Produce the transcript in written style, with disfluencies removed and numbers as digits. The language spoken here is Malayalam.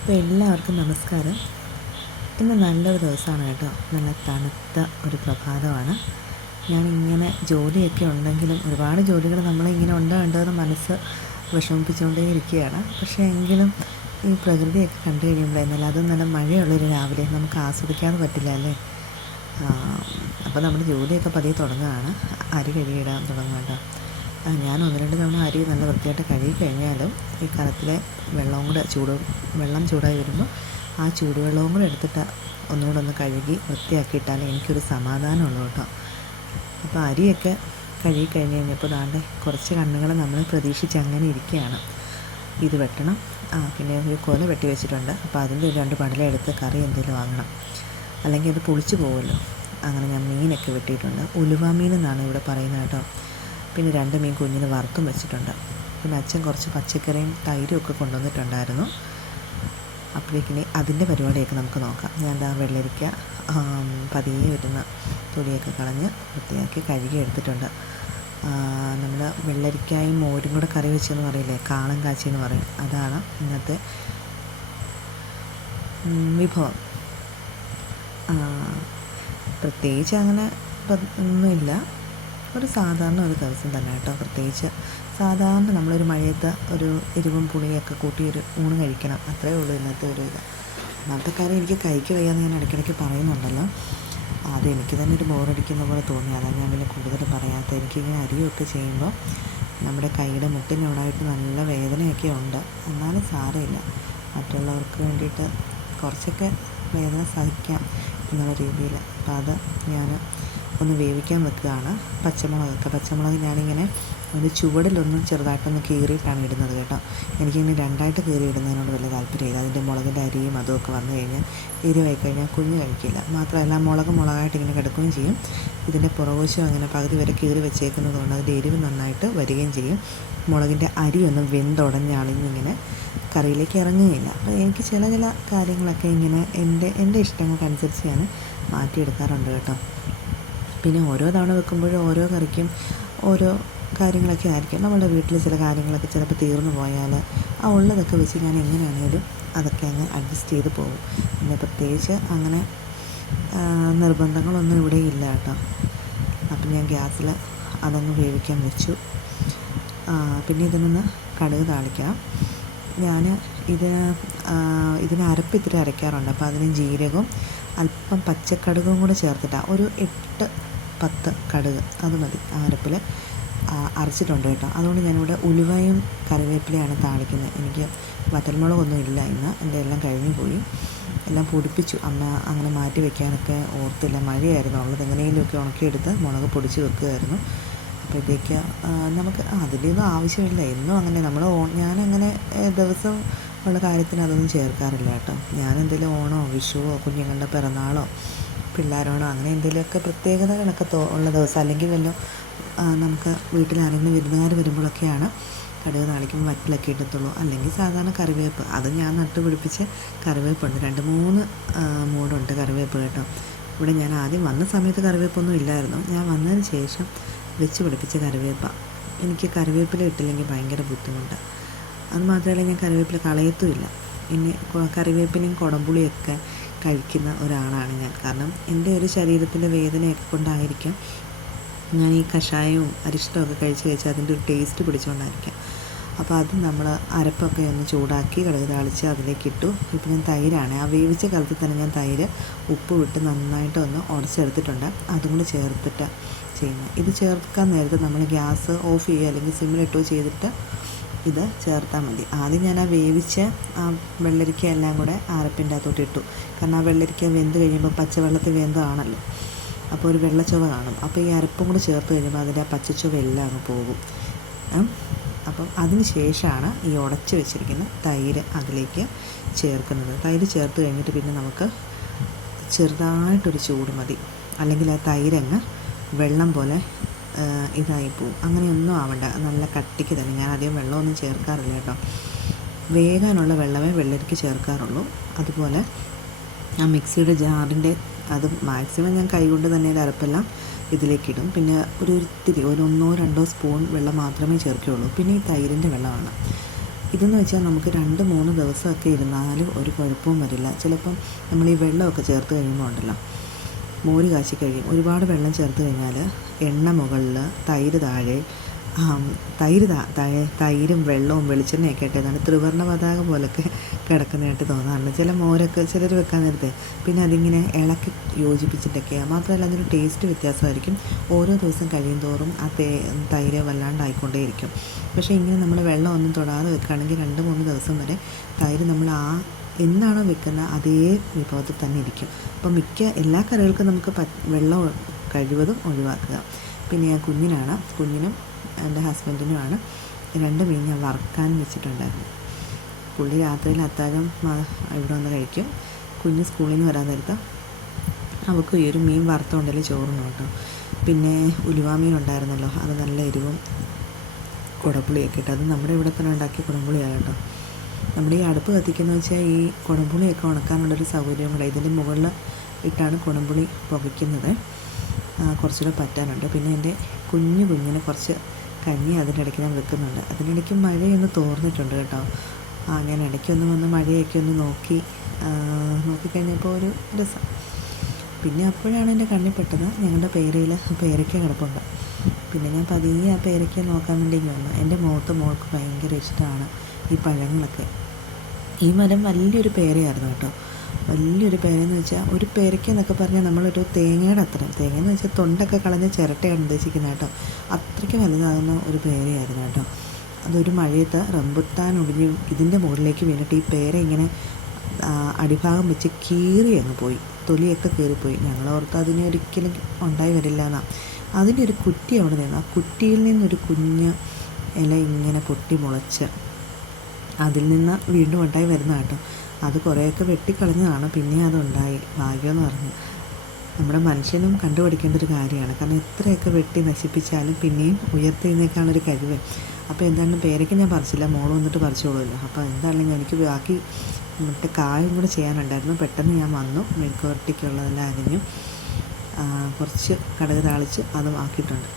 അപ്പോൾ എല്ലാവർക്കും നമസ്കാരം. ഇന്ന് നല്ലൊരു ദിവസമാണ് കേട്ടോ. നല്ല തണുത്ത ഒരു പ്രഭാതമാണ്. ഞാനിങ്ങനെ ജോലിയൊക്കെ ഉണ്ടെങ്കിലും ഒരുപാട് ജോലികൾ നമ്മളിങ്ങനെ ഉണ്ടോ മനസ്സ് വിഷമിപ്പിച്ചുകൊണ്ടേ ഇരിക്കുകയാണ്. പക്ഷേ എങ്കിലും ഈ പ്രകൃതിയൊക്കെ കണ്ടു കഴിയുമ്പോൾ എന്നാൽ അതും നല്ല മഴയുള്ളൊരു രാവിലെ നമുക്ക് ആസ്വദിക്കാതെ പറ്റില്ല അല്ലേ. അപ്പോൾ നമ്മുടെ ജോലിയൊക്കെ പതിയെ തുടങ്ങുകയാണ്. അരി കഴുകിയിടാൻ തുടങ്ങും കേട്ടോ. ഞാൻ 1-2 തവണ അരി നല്ല വൃത്തിയായിട്ട് കഴുകി കഴിഞ്ഞാലും ഈ കലത്തിലെ വെള്ളം ചൂടായി വരുമ്പോൾ ആ ചൂടുവെള്ളവും കൂടെ എടുത്തിട്ട് ഒന്നുകൂടെ ഒന്ന് കഴുകി വൃത്തിയാക്കിയിട്ടാലേ എനിക്കൊരു സമാധാനമുള്ളൂ കേട്ടോ. അപ്പോൾ അരിയൊക്കെ കഴുകി കഴിഞ്ഞ് കഴിഞ്ഞപ്പോൾ ദാണ്ടെ കുറച്ച് കണ്ണുകൾ നമ്മൾ പ്രതീക്ഷിച്ച് അങ്ങനെ ഇരിക്കുകയാണ്. ഇത് വെട്ടണം, പിന്നെ ഒരു കൊല വെട്ടി വെച്ചിട്ടുണ്ട്. അപ്പോൾ അതിൻ്റെ 2 പടല എടുത്ത് കറി എന്തെങ്കിലും വാങ്ങണം, അല്ലെങ്കിൽ അത് പുളിച്ച് പോകുമല്ലോ. അങ്ങനെ ഞാൻ മീനൊക്കെ വെട്ടിയിട്ടുണ്ട്. ഉലുവ മീൻ എന്നാണ് ഇവിടെ പറയുന്നത് കേട്ടോ. പിന്നെ 2 മീൻ കുഞ്ഞിന് വറുത്തും വെച്ചിട്ടുണ്ട്. പിന്നെ അച്ഛൻ കുറച്ച് പച്ചക്കറിയും തൈരും ഒക്കെ കൊണ്ടുവന്നിട്ടുണ്ടായിരുന്നു. അപ്പോഴേക്കിനി അതിൻ്റെ പരിപാടിയൊക്കെ നമുക്ക് നോക്കാം. ഞാൻ വെള്ളരിക്ക പതിയെ വരുന്ന തൊലിയൊക്കെ കളഞ്ഞ് വൃത്തിയാക്കി കഴുകി എടുത്തിട്ടുണ്ട്. നമ്മൾ വെള്ളരിക്കായും മോരും കൂടെ കറി വെച്ചെന്ന് പറയില്ലേ, കാളം കാച്ചി എന്ന് പറയും. അതാണ് ഇന്നത്തെ വിഭവം. പ്രത്യേകിച്ച് അങ്ങനെ ഒന്നുമില്ല, ഒരു സാധാരണ ഒരു ദിവസം തന്നെ കേട്ടോ. പ്രത്യേകിച്ച് സാധാരണ നമ്മളൊരു മഴയത്ത് ഒരു എരിവും പുളിയൊക്കെ കൂട്ടി ഒരു ഊണ് കഴിക്കണം, അത്രയേ ഉള്ളൂ ഇന്നത്തെ ഒരു ഇത്. ഒന്നാമത്തെ കാര്യം, എനിക്ക് കൈക്ക് വയ്യാന്ന് ഞാൻ ഇടയ്ക്കിടയ്ക്ക് പറയുന്നുണ്ടല്ലോ. അതെനിക്ക് തന്നെ ഒരു ബോറടിക്കുന്ന പോലെ തോന്നി. അതാണ് ഞാൻ പിന്നെ കൂടുതൽ പറയാത്തത്. എനിക്കിങ്ങനെ അരിയൊക്കെ ചെയ്യുമ്പോൾ നമ്മുടെ കൈയുടെ മുട്ടിനോടായിട്ട് നല്ല വേദനയൊക്കെ ഉണ്ട്. എന്നാലും സാരമില്ല, മറ്റുള്ളവർക്ക് വേണ്ടിയിട്ട് കുറച്ചൊക്കെ വേദന സഹിക്കാം എന്നുള്ള രീതിയിൽ. അപ്പോൾ അത് ഞാൻ ഒന്ന് വേവിക്കാൻ വെക്കുകയാണ്. പച്ചമുളക് ഞാനിങ്ങനെ ഒരു ചുവടിലൊന്നും ചെറുതായിട്ടൊന്ന് കീറിയിട്ടാണ് ഇടുന്നത് കേട്ടോ. എനിക്കിങ്ങനെ 2ആയിട്ട് കീറി ഇടുന്നതിനോട് വലിയ താല്പര്യമില്ല. അതിൻ്റെ മുളകിൻ്റെ അരിയും അതുമൊക്കെ വന്നു കഴിഞ്ഞാൽ എരിവായി കഴിഞ്ഞാൽ കുഞ്ഞ് കഴിക്കില്ല. മാത്രമല്ല മുളകായിട്ട് ഇങ്ങനെ കിടക്കുകയും ചെയ്യും. ഇതിൻ്റെ പുറകുവശം അങ്ങനെ പകുതി വരെ കീറി വെച്ചേക്കുന്നത് കൊണ്ട് അതിൻ്റെ എരിവ് നന്നായിട്ട് വരികയും ചെയ്യും. മുളകിൻ്റെ അരിയൊന്നും വെന്തുടഞ്ഞളിഞ്ഞിങ്ങനെ കറിയിലേക്ക് ഇറങ്ങുകയില്ല. അപ്പോൾ എനിക്ക് ചില കാര്യങ്ങളൊക്കെ ഇങ്ങനെ എൻ്റെ ഇഷ്ടങ്ങൾക്കനുസരിച്ച് ഞാൻ മാറ്റിയെടുക്കാറുണ്ട് കേട്ടോ. പിന്നെ ഓരോ തവണ വെക്കുമ്പോഴും ഓരോ കറിക്കും ഓരോ കാര്യങ്ങളൊക്കെ ആയിരിക്കും. നമ്മുടെ വീട്ടിൽ ചില കാര്യങ്ങളൊക്കെ ചിലപ്പോൾ തീർന്നു പോയാൽ ഉള്ളതൊക്കെ വെച്ച് ഞാൻ എങ്ങനെയാണെങ്കിലും അതൊക്കെ അങ്ങ് അഡ്ജസ്റ്റ് ചെയ്ത് പോകും. പിന്നെ പ്രത്യേകിച്ച് അങ്ങനെ നിർബന്ധങ്ങളൊന്നും ഇവിടെ ഇല്ല കേട്ടോ. അപ്പം ഞാൻ ഗ്യാസിൽ അതങ്ങ് വേവിക്കാൻ വെച്ചു. പിന്നെ ഇതിനൊന്ന് കടുക് താളിക്കാം. ഞാൻ ഇതിന് അരപ്പ് ഇത്തിരി അരയ്ക്കാറുണ്ട്. അപ്പോൾ അതിന് ജീരകവും അല്പം പച്ചക്കടുകും കൂടെ ചേർത്തിട്ടാണ് ഒരു 8-10 കടുക് അത് മതി അരപ്പിൽ അരച്ചിട്ടുണ്ട് കേട്ടോ. അതുകൊണ്ട് ഞാനിവിടെ ഉലുവയും കറിവേപ്പിലയാണ് താളിക്കുന്നത്. എനിക്ക് വറ്റൽമുളകൊന്നും ഇല്ല ഇന്ന്, എൻ്റെ എല്ലാം കഴിഞ്ഞു പോയി. എല്ലാം പൊടിപ്പിച്ചു. അമ്മ അങ്ങനെ മാറ്റി വയ്ക്കാനൊക്കെ ഓർത്തില്ല, മഴയായിരുന്നു. ഉള്ളത് എങ്ങനെയെങ്കിലുമൊക്കെ ഉണക്കിയെടുത്ത് മുളക് പൊടിച്ച് വെക്കുമായിരുന്നു. അപ്പോഴത്തേക്ക് നമുക്ക് അതിൻ്റെയൊന്നും ആവശ്യമില്ല. എന്നും അങ്ങനെ ഞാനങ്ങനെ ദിവസം ഉള്ള കാര്യത്തിന് അതൊന്നും ചേർക്കാറില്ല കേട്ടോ. ഞാനെന്തെങ്കിലും ഓണമോ വിഷുവോ കുഞ്ഞുങ്ങളുടെ പിറന്നാളോ പിള്ളേരോണോ അങ്ങനെ എന്തെങ്കിലുമൊക്കെ പ്രത്യേകതകളൊക്കെ ഉള്ള ദിവസം, അല്ലെങ്കിൽ വല്ലതും നമുക്ക് വീട്ടിൽ ആരെങ്കിലും വിരുന്നുകാർ വരുമ്പോഴൊക്കെയാണ് കടുക് താളിക്കുമ്പോൾ വറ്റലൊക്കെ ഇടത്തുള്ളൂ. അല്ലെങ്കിൽ സാധാരണ കറിവേപ്പ്, അത് ഞാൻ നട്ടുപിടിപ്പിച്ച് കറിവേപ്പുണ്ട്. 2-3 മൂടുണ്ട് കറിവേപ്പ് കേട്ടോ. ഇവിടെ ഞാൻ ആദ്യം വന്ന സമയത്ത് കറിവേപ്പൊന്നും ഇല്ലായിരുന്നു. ഞാൻ വന്നതിന് ശേഷം വെച്ച് പിടിപ്പിച്ച കറിവേപ്പാണ്. എനിക്ക് കറിവേപ്പില ഇട്ടില്ലെങ്കിൽ ഭയങ്കര ബുദ്ധിമുട്ട്. അത് മാത്രമല്ല, ഞാൻ കറിവേപ്പില കളയത്തുമില്ല. പിന്നെ കറിവേപ്പിലയും കുടംപുളിയൊക്കെ കഴിക്കുന്ന ഒരാളാണ് ഞാൻ. കാരണം എൻ്റെ ഒരു ശരീരത്തിൻ്റെ വേദനയൊക്കെ കൊണ്ടായിരിക്കാം ഞാൻ ഈ കഷായവും അരിഷ്ടമൊക്കെ കഴിച്ച് അതിൻ്റെ ഒരു ടേസ്റ്റ് പിടിച്ചുകൊണ്ടായിരിക്കാം. അപ്പോൾ അത് നമ്മൾ അരപ്പൊക്കെ ഒന്ന് ചൂടാക്കി കടുക് താളിച്ച് അതിലേക്ക് ഇട്ടു. ഇപ്പം ഞാൻ തൈരാണ്, ആ വേവിച്ച കാലത്ത് തന്നെ ഞാൻ തൈര് ഉപ്പ് വിട്ട് നന്നായിട്ട് ഒന്ന് ഉടച്ചെടുത്തിട്ടുണ്ട്. അതും കൂടി ചേർത്തിട്ട് ചെയ്യുന്നത്. ഇത് ചേർക്കാൻ നേരത്ത് നമ്മൾ ഗ്യാസ് ഓഫ് ചെയ്യുക അല്ലെങ്കിൽ സിമ്മിലിട്ടോ ചെയ്തിട്ട് ഇത് ചേർത്താൽ മതി. ആദ്യം ഞാൻ ആ വേവിച്ച ആ വെള്ളരിക്ക എല്ലാം കൂടെ അരപ്പിൻ്റെ അകത്തോട്ട് ഇട്ടു. കാരണം ആ വെള്ളരിക്ക വെന്ത് കഴിയുമ്പോൾ പച്ചവെള്ളത്തിൽ വെന്തതാണല്ലോ, അപ്പോൾ ഒരു വെള്ളച്ചുവ കാണും. അപ്പോൾ ഈ അരപ്പും കൂടി ചേർത്ത് കഴിയുമ്പോൾ അതിൻ്റെ ആ പച്ചച്ചുവ എല്ലാം അങ്ങ് പോകും. അപ്പം അതിന് ശേഷമാണ് ഈ ഉടച്ച് വെച്ചിരിക്കുന്ന തൈര് അതിലേക്ക് ചേർക്കുന്നത്. തൈര് ചേർത്ത് കഴിഞ്ഞിട്ട് പിന്നെ നമുക്ക് ചെറുതായിട്ടൊരു ചൂട് മതി, അല്ലെങ്കിൽ ആ തൈരങ്ങ് വെള്ളം പോലെ ഇതായിപ്പോവും. അങ്ങനെയൊന്നും ആവണ്ട, നല്ല കട്ടിക്ക് തന്നെ. ഞാൻ അധികം വെള്ളമൊന്നും ചേർക്കാറില്ല കേട്ടോ. വേകാനുള്ള വെള്ളമേ വെള്ളരിക്ക് ചേർക്കാറുള്ളൂ. അതുപോലെ ആ മിക്സിയുടെ ജാറിൻ്റെ അത് മാക്സിമം ഞാൻ കൈകൊണ്ട് തന്നെ അരപ്പെല്ലാം ഇതിലേക്കിടും. പിന്നെ ഒരു 1-2 സ്പൂൺ വെള്ളം മാത്രമേ ചേർക്കുകയുള്ളൂ. പിന്നെ ഈ തൈരിൻ്റെ വെള്ളമാണ്. ഇതെന്ന് വെച്ചാൽ നമുക്ക് 2-3 ദിവസമൊക്കെ ഇരുന്നാലും ഒരു കുഴപ്പവും വരില്ല. ചിലപ്പം നമ്മൾ ഈ വെള്ളമൊക്കെ ചേർത്ത് കഴിയുമ്പോൾ ഉണ്ടല്ലോ, മോര് കാച്ചി കഴിയും, ഒരുപാട് വെള്ളം ചേർത്ത് കഴിഞ്ഞാൽ എണ്ണ മുകളിൽ, തൈര് താഴെ, തൈരും വെള്ളവും വെളിച്ചെണ്ണയൊക്കെ ആയിട്ട് ഏതാണ്ട് ത്രിവർണ്ണ പതാക പോലൊക്കെ കിടക്കുന്നതായിട്ട് തോന്നാറുണ്ട് ചില മോരൊക്കെ ചിലർ വെക്കാൻ നേരത്തെ. പിന്നെ അതിങ്ങനെ ഇളക്കി യോജിപ്പിച്ചിട്ടൊക്കെയാണ്. മാത്രമല്ല അതിന് ടേസ്റ്റ് വ്യത്യാസമായിരിക്കും. ഓരോ ദിവസം കഴിയും തോറും ആ തൈര് വല്ലാണ്ടായിക്കൊണ്ടേയിരിക്കും. പക്ഷേ ഇങ്ങനെ നമ്മൾ വെള്ളം ഒന്നും തൊടാതെ വെക്കുകയാണെങ്കിൽ 2-3 ദിവസം വരെ തൈര് നമ്മൾ എന്നാണോ വെക്കുന്നത് അതേ വിഭവത്തിൽ തന്നെ ഇരിക്കും. അപ്പോൾ എല്ലാ കറികൾക്കും നമുക്ക് വെള്ളം കഴിവതും ഒഴിവാക്കുക. പിന്നെ കുഞ്ഞിനും എൻ്റെ ഹസ്ബൻഡിനുമാണ് 2 മീൻ ഞാൻ വറുക്കാൻ വെച്ചിട്ടുണ്ടായിരുന്നു. പുള്ളി രാത്രിയിൽ അത്താഴം ഇവിടെ വന്ന് കഴിക്കും. കുഞ്ഞ് സ്കൂളിൽ നിന്ന് വരാൻ നേരത്ത് അവൾക്ക് ഈ ഒരു മീൻ വറുത്തുകൊണ്ടല്ലേ ചോറുണ്ട് കേട്ടോ. പിന്നെ ഉലുവ മീൻ ഉണ്ടായിരുന്നല്ലോ, അത് നല്ല എരിവും കുടംപുളിയൊക്കെ ഇട്ട്, അത് നമ്മുടെ ഇവിടെ തന്നെ ഉണ്ടാക്കിയ കുടംപുളിയാണ് കേട്ടോ. നമ്മുടെ ഈ അടുപ്പ് കത്തിക്കുന്നത് വെച്ചാൽ ഈ കുടംപുളിയൊക്കെ ഉണക്കാനുള്ളൊരു സൗകര്യം കൂടെ. ഇതിൻ്റെ മുകളിൽ ഇട്ടാണ് കുടംപുളി പുകയ്ക്കുന്നത്. കുറച്ചുകൂടെ പറ്റാനുണ്ട്. പിന്നെ എൻ്റെ കുഞ്ഞിന് കുറച്ച് കഞ്ഞി അതിനിടയ്ക്ക് ഞാൻ വെക്കുന്നുണ്ട്. അതിനിടയ്ക്ക് മഴയൊന്ന് തോർന്നിട്ടുണ്ട് കേട്ടോ. ഞാൻ ഇടയ്ക്കൊന്ന് വന്ന് മഴയൊക്കെ ഒന്ന് നോക്കിക്കഴിഞ്ഞപ്പോൾ ഒരു രസം. പിന്നെ അപ്പോഴാണ് എൻ്റെ കണ്ണിൽ പെട്ടത് ഞങ്ങളുടെ പേരയിൽ പേരയ്ക്ക കിടപ്പുണ്ട്. പിന്നെ ഞാൻ പതിയെ ആ പേരയ്ക്ക നോക്കാൻ വേണ്ടി വന്നു. എൻ്റെ മോൾക്ക് ഭയങ്കര ഇഷ്ടമാണ് ഈ പഴങ്ങളൊക്കെ. ഈ മരം വലിയൊരു പേരയായിരുന്നു കേട്ടോ. വലിയൊരു പേരയെന്ന് വെച്ചാൽ, ഒരു പേരയ്ക്ക എന്നൊക്കെ പറഞ്ഞാൽ നമ്മളൊരു തേങ്ങയുടെ അത്രയും, തേങ്ങയെന്ന് വെച്ചാൽ തൊണ്ടൊക്കെ കളഞ്ഞ ചിരട്ടയാണ് ഉദ്ദേശിക്കുന്നത് കേട്ടോ. അത്രയ്ക്ക് വലുതാകുന്ന ഒരു പേരയായിരുന്നു കേട്ടോ. അതൊരു മഴയത്ത് റംബുട്ടാൻ ഒടിഞ്ഞ് ഇതിൻ്റെ മുകളിലേക്ക് വീണിട്ട് ഈ പേര ഇങ്ങനെ അടിഭാഗം വെച്ച് കീറി അങ്ങ് പോയി, തൊലിയൊക്കെ കീറിപ്പോയി. ഞങ്ങളോർത്ത് അതിനെ ഒരിക്കലും ഉണ്ടായി വരില്ല എന്നാണ്. അതിൻ്റെ ഒരു കുറ്റി അവിടെ നിന്ന്, ആ കുറ്റിയിൽ നിന്നൊരു കുഞ്ഞ് ഇല ഇങ്ങനെ പൊട്ടി മുളച്ച് അതിൽ നിന്ന് വീണ്ടും ഉണ്ടായി വരുന്ന കേട്ടോ. അത് കുറേയൊക്കെ വെട്ടിക്കളഞ്ഞതാണ്, പിന്നെ അതുണ്ടായി. ഭാഗ്യമെന്ന് പറഞ്ഞു. നമ്മുടെ മനുഷ്യനും കണ്ടുപിടിക്കേണ്ട ഒരു കാര്യമാണ്. കാരണം എത്രയൊക്കെ വെട്ടി നശിപ്പിച്ചാലും പിന്നെയും ഉയർത്തെഴുന്നേൽക്കാനൊരു കഴിവ്. അപ്പോൾ എന്തായാലും പേരയ്ക്ക് ഞാൻ പറിച്ചില്ല, മോള് വന്നിട്ട് പറിച്ചോളുമല്ലോ. അപ്പോൾ എന്താണെങ്കിലും എനിക്ക് ബാക്കി കായും കൂടെ ചെയ്യാനുണ്ടായിരുന്നു. പെട്ടെന്ന് ഞാൻ വന്നു, മെഴുക്കുവരട്ടിക്കുള്ളതെല്ലാം അരിഞ്ഞു, കുറച്ച് കടുക് താളിച്ച് അതും ആക്കിയിട്ടുണ്ട്.